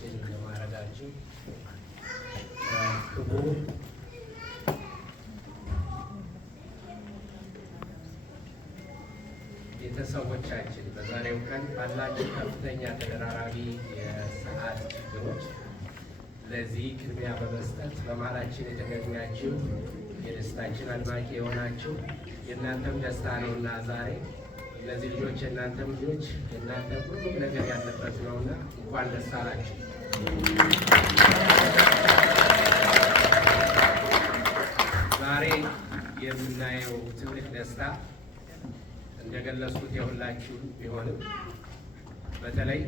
አባታችን ለማረጋችሁ ክቡር ቤተሰቦቻችን በዛሬው ቀን ባላችሁ ከፍተኛ ተደራራቢ የሰዓት ችግሮች ለዚህ ቅድሚያ በመስጠት በመሃላችን የተገኛችሁ የደስታችን አድማቂ የሆናችሁ የእናንተም ደስታ ነውና ዛሬ እነዚህ ልጆች የእናንተም ልጆች የእናንተ ሁሉም ነገር ያለበት ነውና እንኳን ደስ አላችሁ። ዛሬ የምናየው ትልቅ ደስታ እንደገለጽኩት የሁላችሁ ቢሆንም በተለይ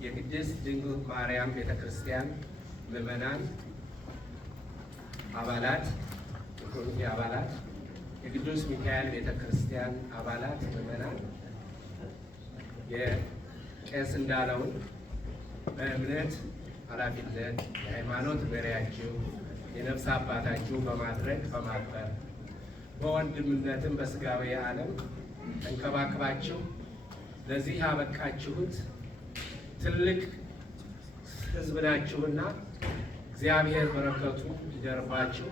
የቅድስት ድንግል ማርያም ቤተክርስቲያን ምዕመናን አባላት፣ የኮሚቴ አባላት፣ የቅዱስ ሚካኤል ቤተክርስቲያን አባላት ምዕመናን የቄስ እንዳለውን በእምነት ኃላፊነት የሃይማኖት መሪያችሁ የነፍስ አባታችሁ በማድረግ በማክበር በወንድምነትም በስጋዊ ዓለም ተንከባክባችሁ ለዚህ ያበቃችሁት ትልቅ ሕዝብ ናችሁና እግዚአብሔር በረከቱ ይደርባችሁ።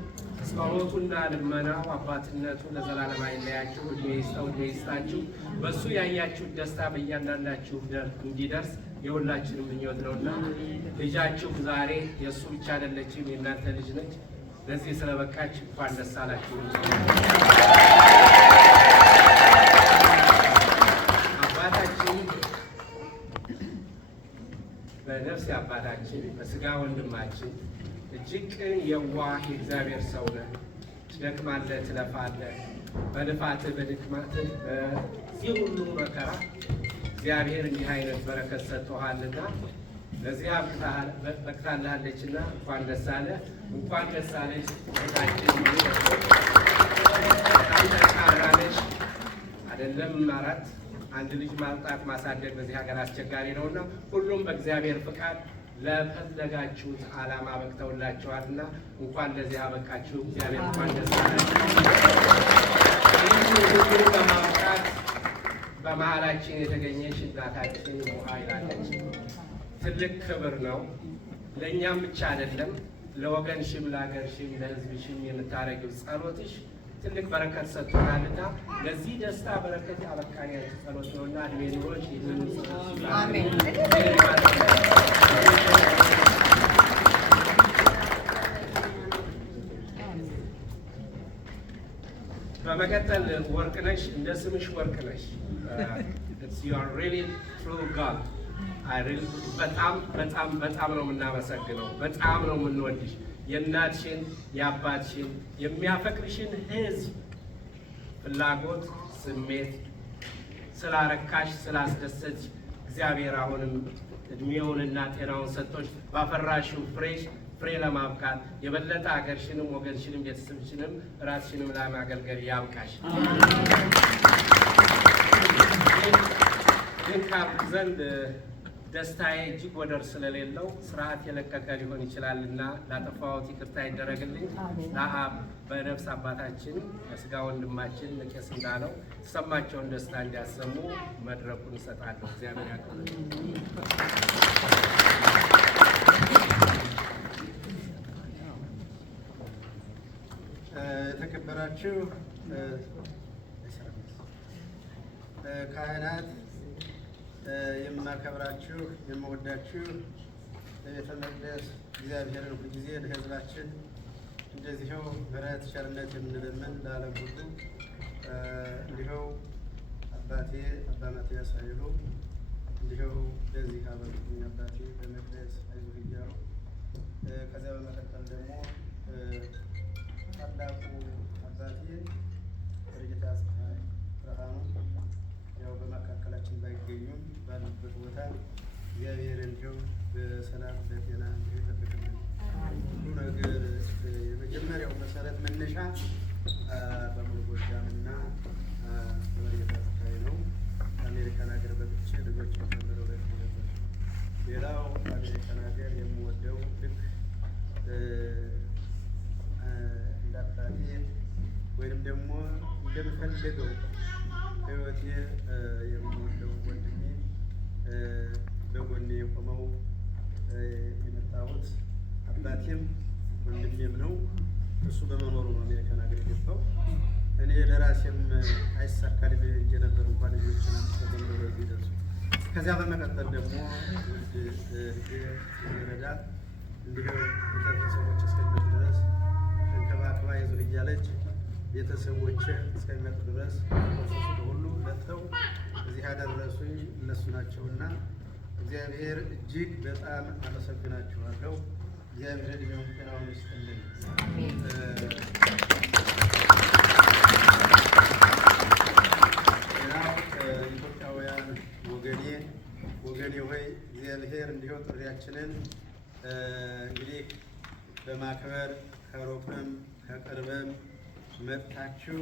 ጸሎቱና ልመናው አባትነቱ ለዘላለም አይለያችሁ። እድሜ ይስጠው፣ እድሜ ይስጣችሁ። በእሱ ያያችሁት ደስታ በእያንዳንዳችሁ እንዲደርስ የሁላችንም ምኞት ነውና ልጃችሁ ዛሬ የእሱ ብቻ አይደለችም፣ የእናንተ ልጅ ነች። ለዚህ ስለበቃች እንኳን ደስ አላችሁ። አባታችን በነፍስ አባታችን በስጋ ወንድማችን እጅግ ቅን የዋህ የእግዚአብሔር ሰው ነህ። ትደክማለህ፣ ትለፋለህ። በልፋትህ በድክመትህ በዚህ ሁሉ መከራ እግዚአብሔር እንዲህ አይነት በረከት ሰጥቶሃልና ለዚህ በቅታለሃለችና እንኳን ደስ አለህ፣ እንኳን ደስ አለሽ። ታችን ታንተቃራለች አይደለም አራት አንድ ልጅ ማምጣት ማሳደግ በዚህ ሀገር አስቸጋሪ ነውና ሁሉም በእግዚአብሔር ፍቃድ ለፈለጋችሁት ዓላማ በቅተውላችኋልና እንኳን ለዚህ አበቃችሁ። እግዚአብሔር እንኳን ደስ አላችሁ። ይህን በማምጣት በመሃላችን የተገኘች እናታችን ኃይላለች ትልቅ ክብር ነው። ለእኛም ብቻ አይደለም ለወገንሽም፣ ለሀገርሽም፣ ለሕዝብሽም የምታደርጊው ጸሎትሽ ትልቅ በረከት ሰጥቶናልና ለዚህ ደስታ በረከት ያበቃን ጸሎት ነውና እድሜ ኑሮች ይህንን በመቀጠል ወርቅነሽ እንደ ስምሽ ወርቅነሽ በጣም ነው የምናመሰግነው። በጣም ነው የምንወድሽ። የእናትሽን የአባትሽን የሚያፈቅርሽን ሕዝብ ፍላጎት ስሜት ስላረካሽ ስላስደሰች እግዚአብሔር አሁንም እድሜውንና ጤናውን ሰጥቶሽ ባፈራሽው ፍሬ ለማብቃት የበለጠ ሀገርሽንም ወገንሽንም ቤተሰብሽንም ራስሽንም ለማገልገል ያብቃሽ። ግን ካብ ዘንድ ደስታዬ እጅግ ወደር ስለሌለው ስርዓት የለቀቀ ሊሆን ይችላልና ላጠፋሁት ይቅርታ ይደረግልኝ። ለአብ በነፍስ አባታችን በስጋ ወንድማችን ቄስ እንዳለው የተሰማቸውን ደስታ እንዲያሰሙ መድረኩን እሰጣለሁ። እግዚአብሔር ያክብርልኝ። የተከበራችሁ ካህናት፣ የማከብራችሁ የምወዳችሁ በቤተ መቅደስ እግዚአብሔርን ሁልጊዜ ለሕዝባችን እንደዚሁ ምሕረት ቸርነት የምንለምን ለዓለም ሁሉ እንዲሁ አባቴ አባ ማትያስ ኃይሉ እንዲሁ ለዚህ አበቁኝ አባቴ በመቅደስ አይዞህ እያሉ ከዚያ በመቀጠል ደግሞ ታላቁ አባቴ ርጌታ ብርሃኑ ያው በመካከላችን ባይገኙም ባሉበት ቦታ እግዚአብሔር እንዲሁ በሰላም በጤና ይጠብቅልን። ሁሉ ነገር የመጀመሪያው መሰረት መነሻ በሙሉ ጎጃምና በመሬት አስካይ ነው። አሜሪካን ሀገር በጥቼ ልጆች ተምረው ላይ ነበር። ሌላው አሜሪካን ሀገር የምወደው ልክ እንዳባቴ ወይንም ደግሞ እንደምፈልገው ህይወቴ የምወደው ወንድሜ በጎኔ የቆመው የመጣሁት አባቴም ወንድሜም ነው። እሱ በመኖሩ ነው አሜሪካን ሀገር የገባው። እኔ ለራሴም አይሳካልኝ ብዬ ነበር እንኳን ልጆችን ተገምሮ ለዚህ ደርሱ። ከዚያ በመቀጠል ደግሞ ውድ ይረዳ እንዲሁ ቤተሰቦች እስከሚመጡ ድረስ ተንከባክባ ይዙር እያለች ቤተሰቦች እስከሚመጡ ድረስ ፕሮሰሱ ሁሉ ለፍተው እዚህ ያደረሱኝ እነሱ ናቸውና እግዚአብሔር እጅግ በጣም አመሰግናችኋለሁ። እግዚአብሔር እድሜውን ጤናውን ይስጥልኝ። ኢትዮጵያውያን ወገኔ ሆይ እግዚአብሔር እንዲሁ ጥሪያችንን እንግዲህ በማክበር ከሩቅም ከቅርብም መጥታችሁ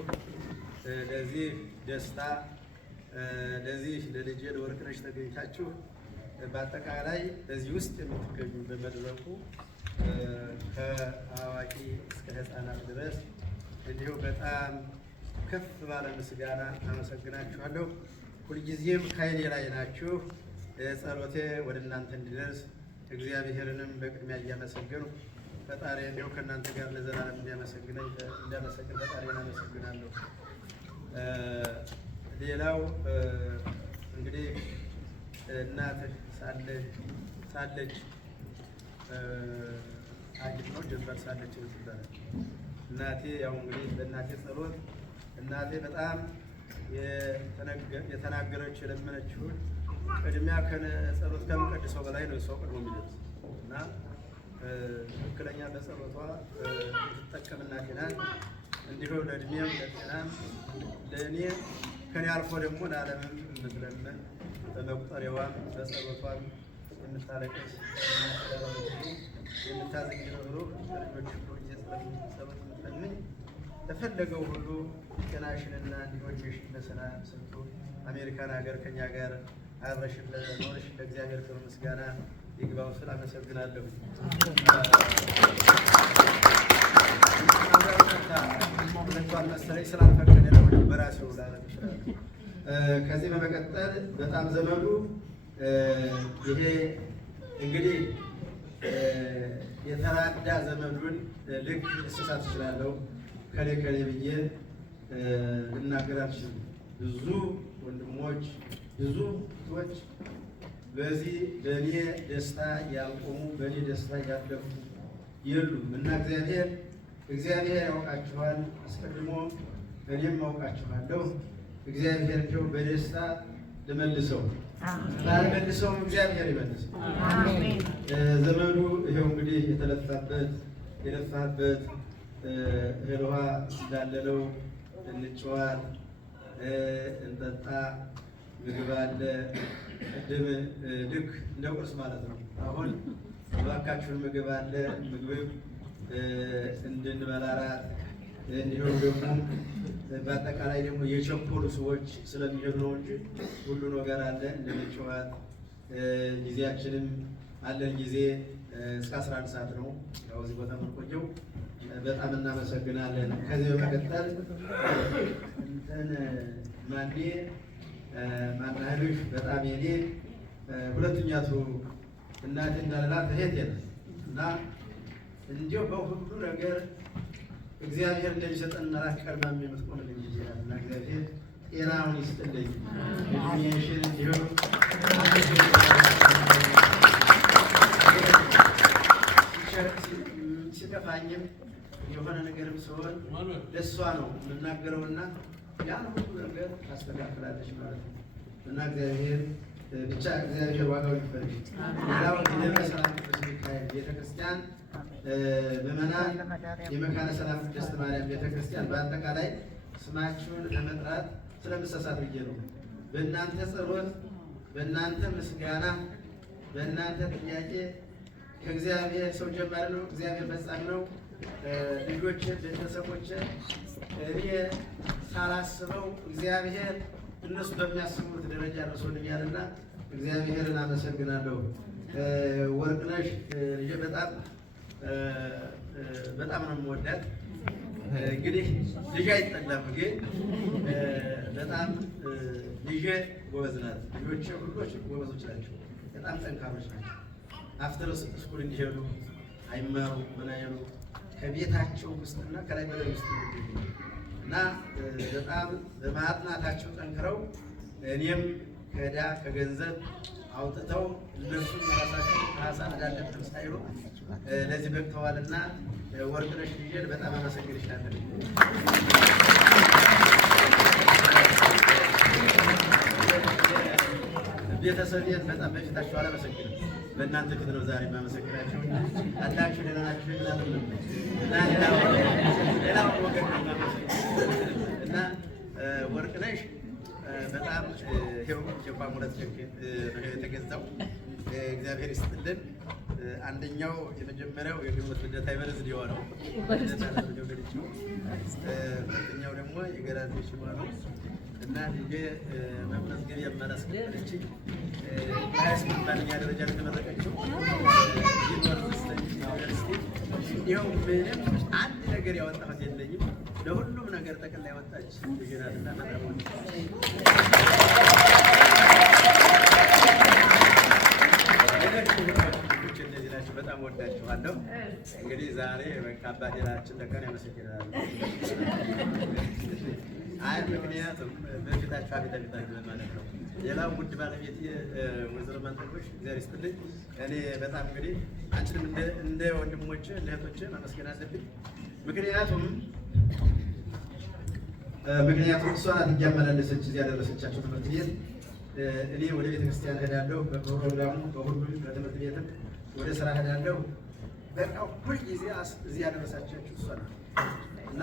ለዚህ ደስታ ለዚህ ለልጄ ለወርቅነሽ ተገኝታችሁ በአጠቃላይ በዚህ ውስጥ የምትገኙ በመድረኩ ከአዋቂ እስከ ሕፃናት ድረስ እንዲሁ በጣም ከፍ ባለ ምስጋና አመሰግናችኋለሁ። ሁልጊዜም ከዓይኔ ላይ ናችሁ። ጸሎቴ ወደ እናንተ እንዲደርስ እግዚአብሔርንም በቅድሚያ እያመሰገኑ ፈጣሪ እንዲሁ ከእናንተ ጋር ለዘላለም እንዲያመሰግን ፈጣሪን አመሰግናለሁ። ሌላው እንግዲህ እናትህ ሳለች አጅት ነው ጀንበር ሳለች ይባላል። እናቴ ያው እንግዲህ በእናቴ ጸሎት እናቴ በጣም የተናገረች የለመነችውን ቅድሚያ ጸሎት ከምቀድሰው በላይ ነው ሰው ቀድሞ የሚደርስ እና ትክክለኛ በጸሎቷ የምትጠቀም እናቴ ናት። እንዲሁ ለእድሜም ለጤናም ለእኔ ከኔ አልፎ ደግሞ ለዓለምም የምትለምን በመቁጠሪያዋም በጸሎቷም የምታለቅስ የምታዘኝ ብሎ ለልጆች ሁሉ ጸሎት የምትለምን ተፈለገው ሁሉ ጤናሽንና እንዲሆንሽ በሰላም ሰጥቶ አሜሪካን ሀገር ከኛ ጋር አብረሽ ለኖርሽ ለእግዚአብሔር ክብር ምስጋና ይግባው ስል አመሰግናለሁ። እንኳን መሰለኝ ስላልፈቀደ ነው በራሴው ላለ ይችላል። ከዚህ በመቀጠል በጣም ዘመዱ ይሄ እንግዲህ የተራዳ ዘመዱን ልክ እንስሳት እችላለሁ ከሌ ብዬ ልናገር አልችልም። ብዙ ወንድሞች ብዙ እህቶች በዚህ በእኔ ደስታ ያልቆሙ በእኔ ደስታ ያለፉ የሉም እና እግዚአብሔር ያውቃችኋል። አስቀድሞ እኔም አውቃችኋለሁ። እግዚአብሔር እንደው በደስታ ልመልሰው ባልመልሰውም እግዚአብሔር ይመልሰው። ዘመዱ ይኸው እንግዲህ የለፋበት እህል ውሃ እንዳለለው እንጨዋል እንጠጣ ምግብ አለ። ቅድም ልክ እንደ ቁርስ ማለት ነው። አሁን እባካችሁን ምግብ አለ ምግብ እንድንበላራት እንዲሁም ደግሞ በአጠቃላይ ደግሞ የቸኮሉ ሰዎች ስለሚሄዱ ነው እንጂ ሁሉ ነገር አለ። እንድንጨዋት ጊዜያችንም አለን ጊዜ እስከ 11 ሰዓት ነው። ያው እዚህ ቦታ የምንቆየው በጣም እናመሰግናለን። ከዚህ በመቀጠል ማናህልሽ በጣም የኔ ሁለተኛቱ እናቴ እንዳልላት እህቴ ናት እና እንዲሁ በሁሉ ነገር እግዚአብሔር እንደሚሰጠንና ቀድማም የምትቆምልኝ ይችላል እና እግዚአብሔር ጤናውን ይስጥልኝ። እድሜሽን እንዲሁ ሲከፋኝም የሆነ ነገርም ሲሆን ለእሷ ነው የምናገረውና ያን ሁሉ ነገር ታስተካክላለች ማለት ነው እና እግዚአብሔር ብቻ እግዚአብሔር ዋጋው ይክፈል። ሌላው ደብረ ሰላም ቅዱስ ሚካኤል ቤተክርስቲያን ምዕመናን የመካነ ሰላም ቅድስት ማርያም ቤተክርስቲያን በአጠቃላይ ስማችሁን ለመጥራት ስለምሰሳት ብዬ ነው። በእናንተ ጸሎት፣ በእናንተ ምስጋና፣ በእናንተ ጥያቄ ከእግዚአብሔር ሰው ጀማሪ ነው፣ እግዚአብሔር ፈጻሚ ነው። ልጆች ቤተሰቦች እኔ ሳላስበው እግዚአብሔር እነሱ በሚያስቡት ደረጃ ደርሶልኛልና እግዚአብሔርን አመሰግናለሁ። ወርቅነሽ ልጄ በጣም ነው የምወዳት። እንግዲህ ልጅ አይጠላም፣ ግን በጣም ልጄ ጎበዝ ናት። ልጆቼ ሁሎች ጎበዞች ናቸው፣ በጣም ጠንካሮች ናቸው አፍተር ስኩል እንዲሄዱ አይማሩ ምን አይሉ ከቤታቸው ውስጥና ከላይ በላይ ውስጥ እና በጣም በማጥናታቸው ጠንክረው እኔም ከዕዳ ከገንዘብ አውጥተው እነሱም ራሳቸው ራሳ እንዳለብን ሳይሉ ለዚህ በቅተዋልና ወርቅነሽ ልጄን በጣም አመሰግንሻለሁ። ቤተሰቤን በጣም በፊታቸው አላመሰግንም፣ በእናንተ ፊት ነው ዛሬ የማመሰግናቸው። አላችሁ ደህና ናችሁ እና ሌላው ወገን እና ወርቅነሽ በጣም ይኸው ጀባ ሙለት የተገዛው እግዚአብሔር ይስጥልን። አንደኛው የመጀመሪያው የግንቦት ልደታ ይበልዝ የሆነው ሁለተኛው ደግሞ የገራዜሽን ነው እና ልጄ መመዝገብ የማላስከፈለች ሃይስኩል ባለኛ ደረጃ የተመረቀችው ዩኒቨርሲቲ ይኸው ምንም አንድ ነገር ያወጣሁት የለኝም። ለሁሉም ነገር ጠቅላ ያወጣች ልጄ ናትና በጣም ወዳችኋለሁ። እንግዲህ ዛሬ በቃ አባቴላችን ለቀን ያመሰግናል። አይ ምክንያቱም በፊታችሁ አቤት አቤት ማለት ነው። ሌላው ውድ ባለቤት ወይዘሮ ማንተቆሽ እግዚአብሔር ይስጥልኝ። እኔ በጣም እንግዲህ አንቺንም እንደ ወንድሞቼ እንደ እህቶቼ ማመስገን አለብኝ። ምክንያቱም እሷ ናት እያመላለሰች እዚህ ያደረሰቻቸው ትምህርት ቤት። እኔ ወደ ቤተክርስቲያን እሄዳለሁ፣ በፕሮግራሙ በሁሉም በትምህርት ቤትም ወደ ስራ እሄዳለሁ። በቃ ሁልጊዜ እዚህ ያደረሳቻችሁ እሷ ናት እና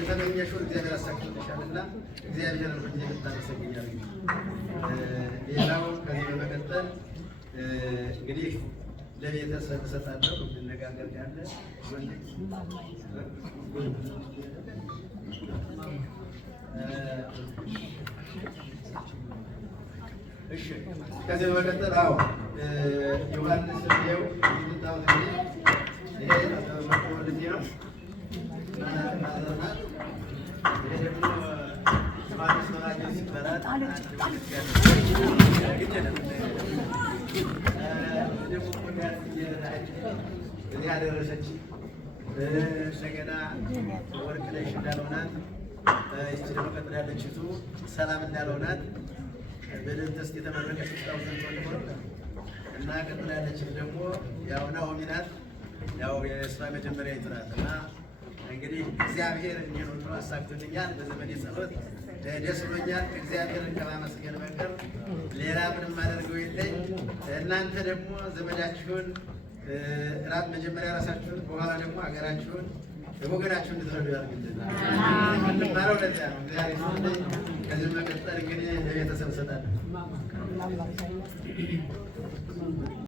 የተመኘሽውን እግዚአብሔር አሳክቶልሻልና እግዚአብሔርን ሁልጊዜ ልታመሰግኛለሽ። ሌላው ከዚህ በመቀጠል እንግዲህ ለቤተሰብ እሰጣለሁ። እንነጋገር ካለ እሺ። ከዚህ በመቀጠል ዮሐንስ ነው የምታውቁት ይሄ ወልድ ነው እና ይሄ ደግሞ ዮሐንስ ተራጅ ሲባላል እዚህ ያደረሰች እንደገና ወርቅነሽ እንዳልሆናት ይቺ ደግሞ ቀጥላ ያለችቱ ሰላም እንዳልሆናት በደንተስት የተመረቀች እና ቀጥላ ያለችት ደግሞ ያው ናሆሚ ናት። ያው የስራ መጀመሪያ ይጥራት እና እንግዲህ እግዚአብሔር እንዲኖር አሳክቶልኛል። በዘመኔ ጸሎት ደስ ብሎኛል። እግዚአብሔርን ከማመስገን በቀር ሌላ ምንም አደርገው የለኝ። እናንተ ደግሞ ዘመዳችሁን መጀመሪያ ራሳችሁን በኋላ ደግሞ ሀገራችሁን ወገናችሁን እንድትረዱ ያድርግልን። እንማረው ለዚያ ነው። እግዚአብሔር ከዚህ መቀጠል እንግዲህ ለቤተሰብ እሰጣለሁ።